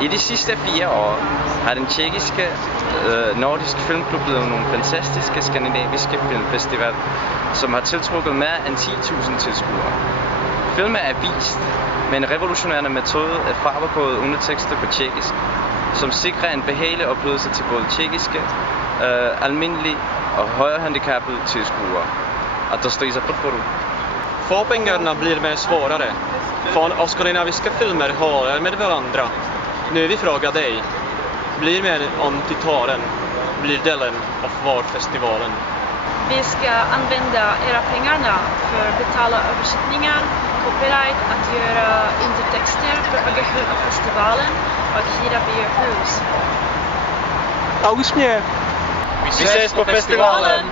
I de sidste 4 år har den tjekkiske nordiske filmklub lavet nogle fantastiske skandinaviske filmfestival, som har tiltrukket mere end 10.000 tilskuere. Filmen er vist med en revolutionerende metode af farvekodede undertekster på tjekkisk, som sikrer en behagelig oplevelse til både tjekkiske, almindelige och hörhandikappade tilskuere. Att då står i podporu. Förhoppningarna blir mer svårare. För skandinaviska filmer håller med varandra. Nu vi frågar dig, blir mer om titaren blir delen av vår festivalen? Vi ska använda era pengarna för att betala översättningar, copyright, att göra intertexter för Ögerhult av festivalen och hyra biohus. August. Vi ses på festivalen!